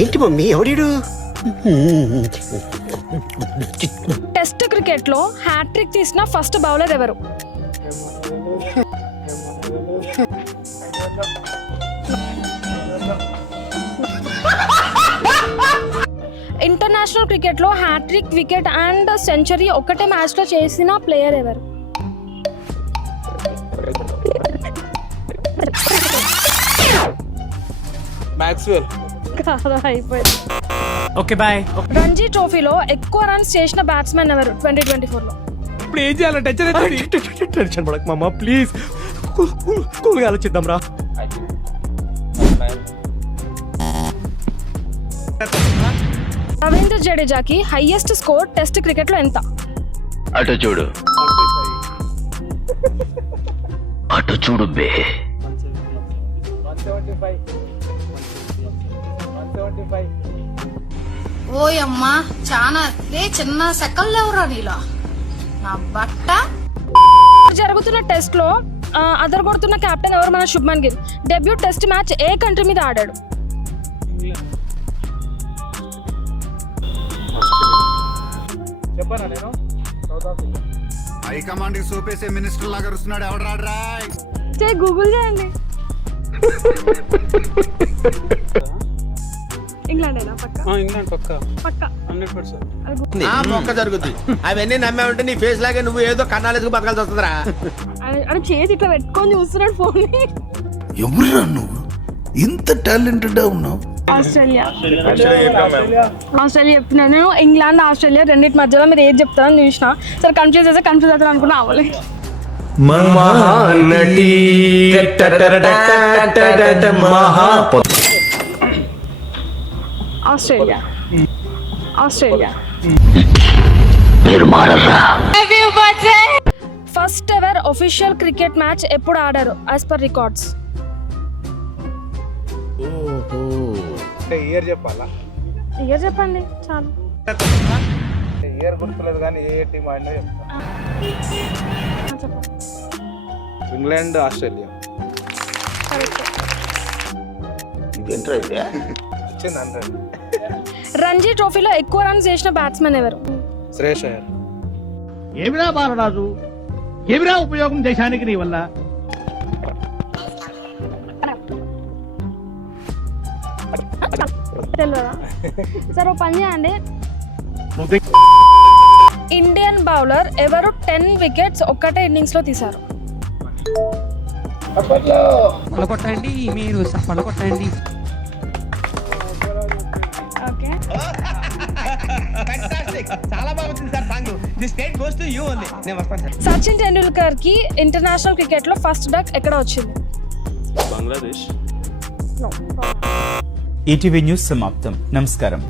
ఏంటి మమ్మీ ఎవడీడు టెస్ట్ క్రికెట్లో హ్యాట్రిక్ తీసిన ఫస్ట్ బౌలర్ ఎవరు? ఇంటర్నేషనల్ క్రికెట్లో hat trick wicket and century ఒకటే మ్యాచ్లో చేసిన ప్లేయర్ ఎవరు? మ్యాక్స్వెల్ కాదు అయిపోయింది. Okay bye. రంజీ ట్రోఫీలో ఎక్కువ రన్స్ చేసిన బ్యాట్స్మెన్ ఎవరు ట్వంటీ ట్వంటీ ఫోర్లో ఇప్పుడు ఏం చేయాలి టెన్షన్ టెన్షన్ పడక మామ ప్లీజ్. కూల్గా ఆలోచిద్దాం రా. రవీంద్ర జడేజాకి హైయెస్ట్ స్కోర్ టెస్ట్ క్రికెట్లో ఎంత? అటు చూడు. అటు చూడు బే. ఓయమ్మా చానా లే చిన్న సెకల్ లేవురా నీలో? నా బట్ట. జరుగుతున్న టెస్ట్లో అదర్ కొడుతున్న కెప్టెన్ ఎవరు మన Shubman Gill? Debut test match ఏ కంట్రీ మీద ఆడాడు? చెప్పానా నేను? South Africa. హైకమాండ్కి సోపేసే మినిస్టర్ లాగా వస్తున్నాడు ఎవడరాడ్రా గూగుల్ చేయండి. ఇంగ్లాండ్ పక్క? ఇంగ్లాండ్ పక్క. పక్క. Hundred percent. ఆ మొక్క జరుగుద్ది. అవన్నీ నమ్మే ఉంటే నీ ఫేస్ లాగే నువ్వు ఏదో కన్నాలేసుకు బతకాల్సి వస్తుందిరా. అని చేసి ఇట్లా పెట్టుకొని చూస్తున్నాడు ఫోన్ ఎవరురా నువ్వు? ఇంత టాలెంటెడ్ ఉన్నావు. ఆస్ట్రేలియా. ఆస్ట్రేలియా. చెప్తున్నాను నేను. ఇంగ్లాండ్ ఆస్ట్రేలియా రెండింటి మధ్యలో మీరు ఏది చెప్తారని చూసిన. సరే కన్ఫ్యూజ్ అయితే కన్ఫ్యూజ్ అవుతారు అనుకున్నా అవ్వలే. మహానటి. మహా Australia. Australia. First ever official cricket match ఎప్పుడు ఆడారు యాజ్ పర్ రికార్డ్స్ ఇయర్ చెప్పాలా? ఇయర్ చెప్పండి చాలు. ఇయర్ గుర్తులేదు కానీ ఏ టీం ఆడినా చెప్తా. ఆ, చెప్పండి. ఇంగ్లాండ్ ఆస్ట్రేలియా వచ్చింది హండ్రెడ్ రంజీ ట్రోఫీలో ఎక్కువ రన్స్ చేసిన బ్యాట్స్మెన్ ఎవరు? శ్రేష్ అయ్యర్. ఏమిరా బాలరాజు? ఏమిరా ఉపయోగం దేశానికి నీ వల్ల? తెలియదా? సరే ఓ పని చేయండి. ఇండియన్ బౌలర్ ఎవరు టెన్ వికెట్స్ ఒక్కటే ఇన్నింగ్స్లో తీశారు? పడగొట్టండి మీరు పడగొట్టండి. చాలా బాగుంది sir song. The state goes to you only నేను వస్తాను సార్. సచిన్ టెండూల్కర్కి ఇంటర్నేషనల్ క్రికెట్లో ఫస్ట్ డక్ ఎక్కడ వచ్చింది? బంగ్లాదేశ్. ఈటీవీ న్యూస్ సమాప్తం. నమస్కారం.